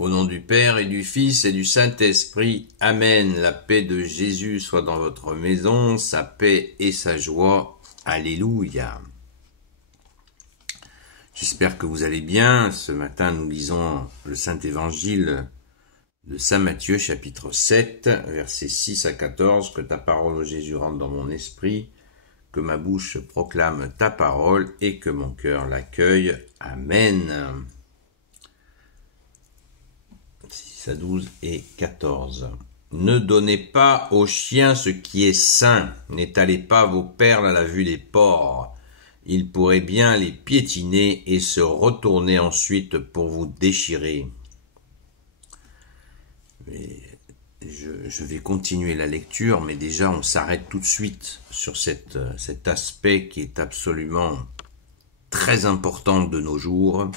Au nom du Père et du Fils et du Saint-Esprit. Amen. La paix de Jésus soit dans votre maison, sa paix et sa joie. Alléluia. J'espère que vous allez bien. Ce matin, nous lisons le Saint-Évangile de Saint Matthieu, chapitre 7, versets 6 à 14. Que ta parole, ô Jésus, rentre dans mon esprit, que ma bouche proclame ta parole et que mon cœur l'accueille. Amen. 6 à 12 et 14. Ne donnez pas aux chiens ce qui est sain, n'étalez pas vos perles à la vue des porcs. Ils pourraient bien les piétiner et se retourner ensuite pour vous déchirer. Je vais continuer la lecture, mais déjà on s'arrête tout de suite sur cet aspect qui est absolument très important de nos jours.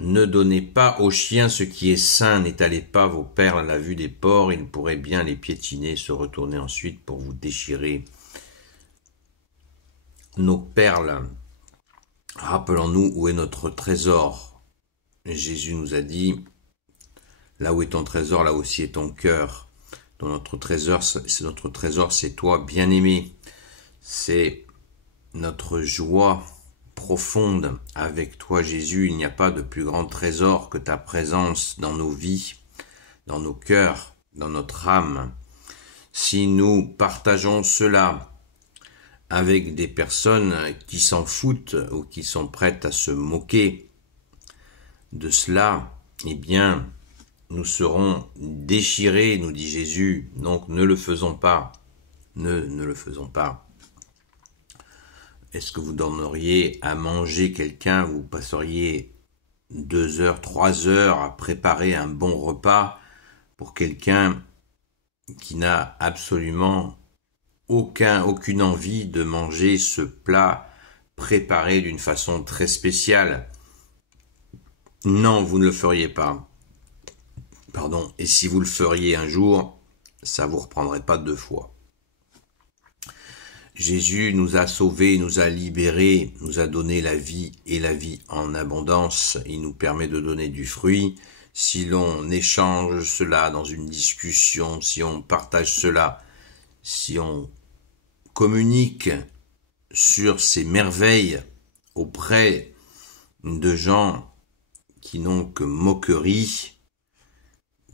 Ne donnez pas aux chiens ce qui est sain, n'étalez pas vos perles à la vue des porcs, ils pourraient bien les piétiner et se retourner ensuite pour vous déchirer. Nos perles, rappelons-nous où est notre trésor. Jésus nous a dit, là où est ton trésor, là aussi est ton cœur. Donc notre trésor, c'est toi, bien-aimé. C'est notre joie profonde avec toi, Jésus. Il n'y a pas de plus grand trésor que ta présence dans nos vies, dans nos cœurs, dans notre âme. Si nous partageons cela avec des personnes qui s'en foutent ou qui sont prêtes à se moquer de cela, eh bien, nous serons déchirés, nous dit Jésus. Donc ne le faisons pas. Ne le faisons pas. Est-ce que vous donneriez à manger quelqu'un, vous passeriez 2 heures, 3 heures à préparer un bon repas pour quelqu'un qui n'a absolument aucune envie de manger ce plat préparé d'une façon très spéciale? Non, vous ne le feriez pas. Pardon. Et si vous le feriez un jour, ça vous reprendrait pas 2 fois. Jésus nous a sauvés, nous a libérés, nous a donné la vie et la vie en abondance. Il nous permet de donner du fruit. Si l'on échange cela dans une discussion, si on partage cela, si on communique sur ces merveilles auprès de gens qui n'ont que moquerie,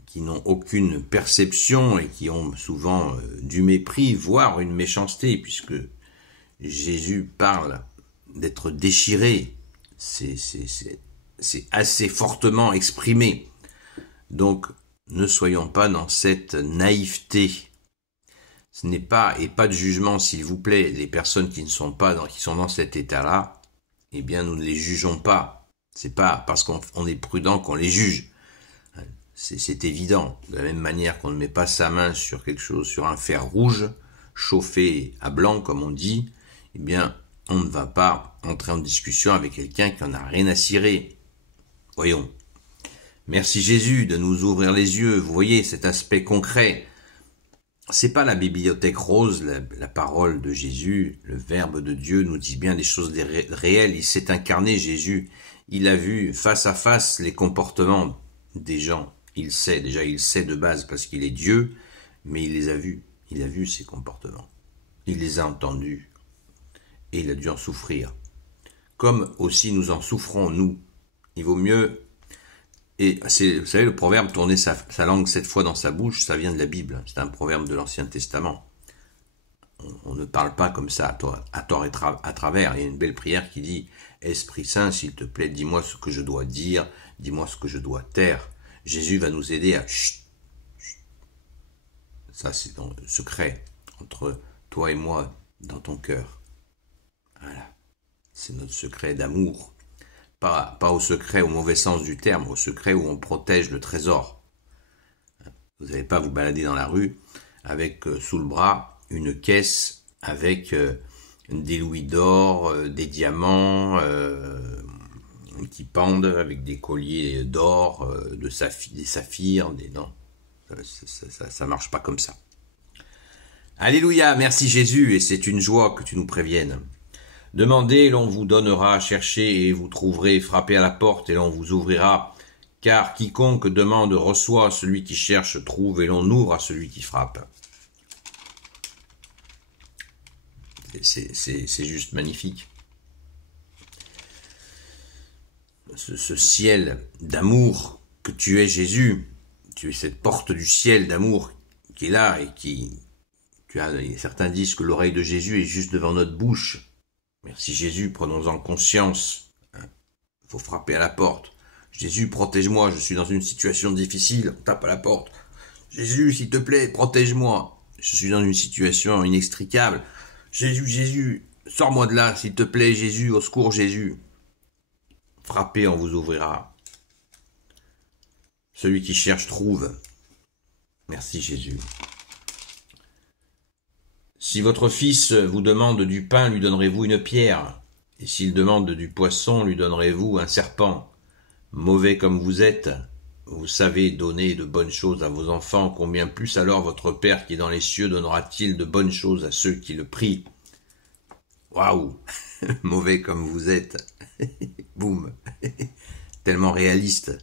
qui n'ont aucune perception et qui ont souvent du mépris, voire une méchanceté, puisque Jésus parle d'être déchiré. C'est assez fortement exprimé. Donc, ne soyons pas dans cette naïveté. Ce n'est pas, et pas de jugement s'il vous plaît, les personnes qui ne sont pas qui sont dans cet état-là, eh bien nous ne les jugeons pas. C'est pas parce qu'on est prudent qu'on les juge. C'est évident. De la même manière qu'on ne met pas sa main sur quelque chose, sur un fer rouge, chauffé à blanc, comme on dit, eh bien, on ne va pas entrer en discussion avec quelqu'un qui en a rien à cirer. Voyons. Merci Jésus de nous ouvrir les yeux. Vous voyez cet aspect concret. C'est pas la bibliothèque rose, la parole de Jésus, le Verbe de Dieu nous dit bien des choses réelles. Il s'est incarné, Jésus. Il a vu face à face les comportements des gens. Il sait de base parce qu'il est Dieu, mais il les a vus. Il a vu ses comportements. Il les a entendus. Et il a dû en souffrir. Comme aussi nous en souffrons, nous. Il vaut mieux... Et vous savez, le proverbe, tourner sa langue 7 fois dans sa bouche, ça vient de la Bible. C'est un proverbe de l'Ancien Testament. On ne parle pas comme ça à tort et à travers. Il y a une belle prière qui dit « Esprit Saint, s'il te plaît, dis-moi ce que je dois dire, dis-moi ce que je dois taire. » Jésus va nous aider à chut, chut. Ça, c'est dans le secret entre toi et moi dans ton cœur. Voilà. C'est notre secret d'amour. Pas au secret au mauvais sens du terme, au secret où on protège le trésor. Vous n'allez pas vous balader dans la rue avec sous le bras une caisse avec des louis d'or, des diamants qui pendent avec des colliers d'or, des saphirs, non, ça marche pas comme ça. Alléluia, merci Jésus, et c'est une joie que tu nous préviennes. Demandez, l'on vous donnera, cherchez et vous trouverez, frappez à la porte et l'on vous ouvrira, car quiconque demande reçoit, celui qui cherche trouve, et l'on ouvre à celui qui frappe. C'est juste magnifique. Ce ciel d'amour que tu es, Jésus, tu es cette porte du ciel d'amour qui est là et qui... certains disent que l'oreille de Jésus est juste devant notre bouche. Merci Jésus, prenons-en conscience. Il faut frapper à la porte. Jésus, protège-moi, je suis dans une situation difficile. On tape à la porte. Jésus, s'il te plaît, protège-moi. Je suis dans une situation inextricable. Jésus, Jésus, sors-moi de là, s'il te plaît, Jésus, au secours, Jésus. Frappez, on vous ouvrira. Celui qui cherche trouve. Merci Jésus. Si votre fils vous demande du pain, lui donnerez-vous une pierre? Et s'il demande du poisson, lui donnerez-vous un serpent? Mauvais comme vous êtes, vous savez donner de bonnes choses à vos enfants, combien plus alors votre Père qui est dans les cieux donnera-t-il de bonnes choses à ceux qui le prient? Waouh. Mauvais comme vous êtes. Boum. Tellement réaliste.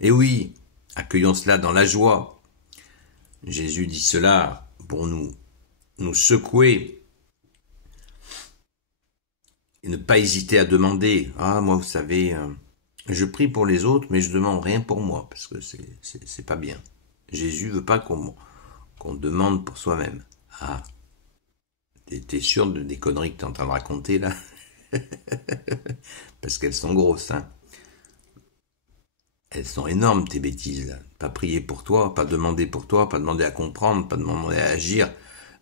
Et oui, accueillons cela dans la joie. Jésus dit cela pour nous secouer et ne pas hésiter à demander. Ah, moi, vous savez, je prie pour les autres, mais je demande rien pour moi, parce que c'est pas bien. Jésus veut pas qu'on demande pour soi-même. Ah, t'es sûr des conneries que t'es en train de raconter, là? Parce qu'elles sont grosses, hein. Elles sont énormes, tes bêtises, là. Pas prier pour toi, pas demander pour toi, pas demander à comprendre, pas demander à agir,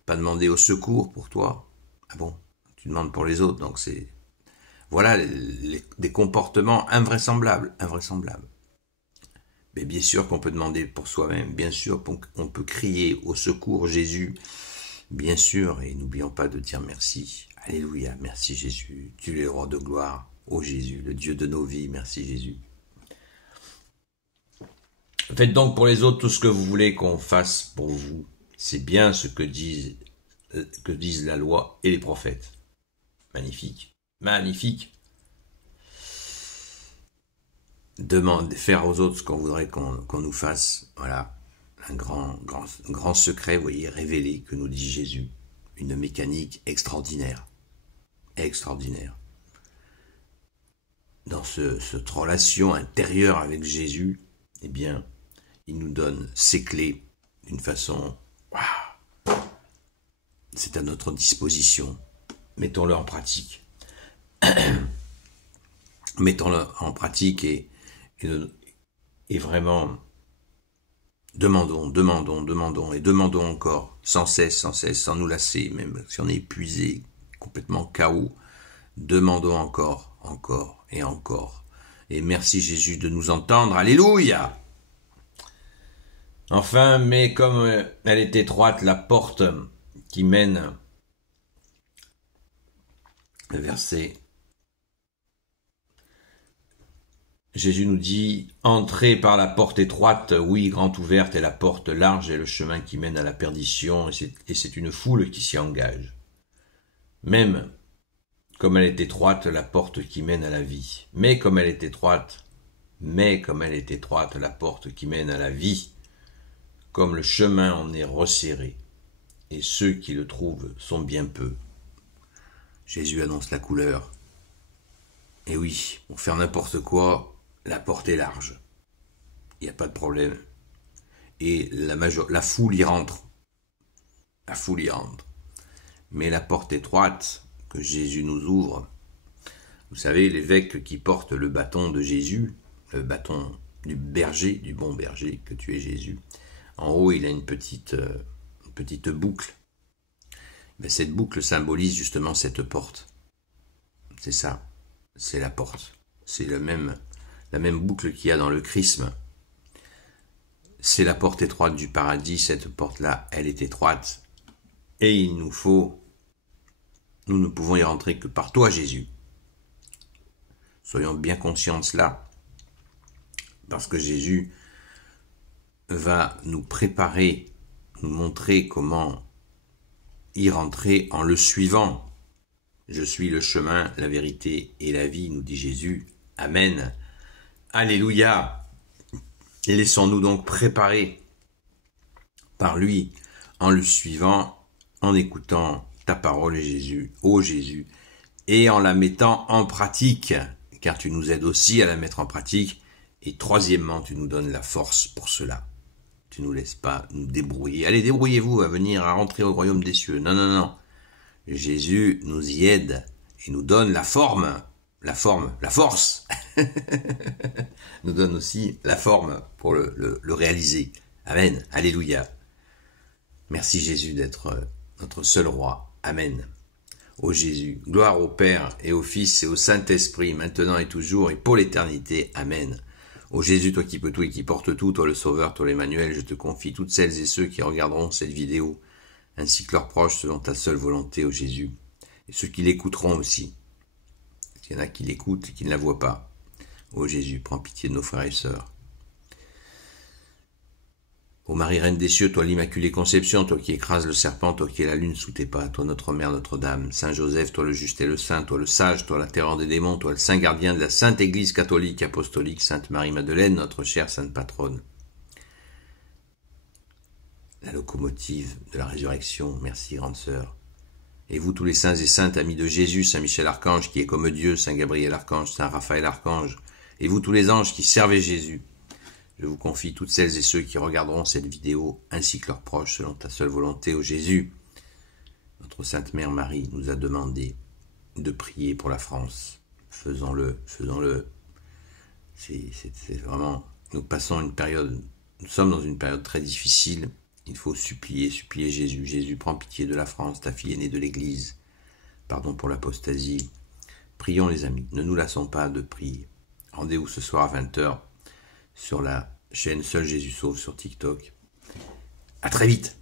pas demander au secours pour toi. Ah bon? Tu demandes pour les autres, donc c'est... Voilà des comportements invraisemblables. Mais bien sûr qu'on peut demander pour soi-même, bien sûr qu'on peut crier au secours Jésus, bien sûr, et n'oublions pas de dire merci. Alléluia, merci Jésus, tu es le roi de gloire, ô Jésus, le Dieu de nos vies, merci Jésus. Faites donc pour les autres tout ce que vous voulez qu'on fasse pour vous. C'est bien ce que disent la loi et les prophètes. Magnifique. Magnifique. Faire aux autres ce qu'on voudrait qu'on nous fasse. Voilà. Un grand secret, vous voyez, révélé que nous dit Jésus. Une mécanique extraordinaire. Extraordinaire. Dans cette relation intérieure avec Jésus, eh bien, il nous donne ses clés d'une façon... Waouh, c'est à notre disposition. Mettons-le en pratique. Mettons-le en pratique et vraiment demandons et demandons encore, sans cesse, sans nous lasser, même si on est épuisé, complètement KO, demandons encore et encore. Et merci Jésus de nous entendre. Alléluia! Enfin, mais comme elle est étroite, la porte qui mène, le verset, Jésus nous dit, entrez par la porte étroite, oui, grande ouverte est la porte large et le chemin qui mène à la perdition, et c'est une foule qui s'y engage. Même comme elle est étroite, la porte qui mène à la vie. Mais comme elle est étroite, la porte qui mène à la vie, comme le chemin en est resserré, et ceux qui le trouvent sont bien peu. Jésus annonce la couleur. Et oui, pour faire n'importe quoi, la porte est large. Il n'y a pas de problème. Et la foule y rentre. La foule y rentre. Mais la porte étroite que Jésus nous ouvre, vous savez, l'évêque qui porte le bâton de Jésus, le bâton du berger, du bon berger, que tu es Jésus, en haut il a une petite boucle. Mais cette boucle symbolise justement cette porte. C'est ça, c'est la porte. C'est la même boucle qu'il y a dans le chrisme. C'est la porte étroite du paradis, cette porte-là, elle est étroite. Et nous ne pouvons y rentrer que par toi, Jésus. Soyons bien conscients de cela. Parce que Jésus va nous préparer, nous montrer comment y rentrer en le suivant. Je suis le chemin, la vérité et la vie, nous dit Jésus. Amen. Alléluia. Et laissons-nous donc préparer par lui, en le suivant, en écoutant ta parole, Jésus, ô Jésus, et en la mettant en pratique, car tu nous aides aussi à la mettre en pratique. Et troisièmement, tu nous donnes la force pour cela. Tu ne nous laisses pas nous débrouiller. Allez, débrouillez-vous à venir, à rentrer au royaume des cieux. Non, non, non. Jésus nous y aide et nous donne la force. Nous donne aussi la forme pour le réaliser. Amen. Alléluia. Merci Jésus d'être notre seul roi. Amen. Ô Jésus, gloire au Père et au Fils et au Saint-Esprit, maintenant et toujours et pour l'éternité. Amen. Ô Jésus, toi qui peux tout et qui portes tout, toi le Sauveur, toi l'Emmanuel, je te confie toutes celles et ceux qui regarderont cette vidéo, ainsi que leurs proches selon ta seule volonté, ô Jésus, et ceux qui l'écouteront aussi. Il y en a qui l'écoutent et qui ne la voient pas. Ô Jésus, prends pitié de nos frères et sœurs. Ô Marie, Reine des cieux, toi l'Immaculée Conception, toi qui écrases le serpent, toi qui es la lune sous tes pas, toi notre Mère, Notre-Dame, Saint Joseph, toi le juste et le saint, toi le sage, toi la terreur des démons, toi le saint gardien de la Sainte Église catholique, apostolique, Sainte Marie-Madeleine, notre chère Sainte Patronne. La locomotive de la résurrection, merci grande sœur. Et vous tous les saints et saintes amis de Jésus, Saint Michel Archange qui est comme Dieu, Saint Gabriel Archange, Saint Raphaël Archange, et vous tous les anges qui servez Jésus, je vous confie toutes celles et ceux qui regarderont cette vidéo, ainsi que leurs proches, selon ta seule volonté, ô Jésus. Notre Sainte Mère Marie nous a demandé de prier pour la France. Faisons-le, faisons-le. C'est vraiment... Nous sommes dans une période très difficile. Il faut supplier Jésus. Jésus, prends pitié de la France, ta fille aînée de l'Église. Pardon pour l'apostasie. Prions les amis, ne nous lassons pas de prier. Rendez-vous ce soir à 20h. Sur la chaîne Seul Jésus Sauve sur TikTok. À très vite.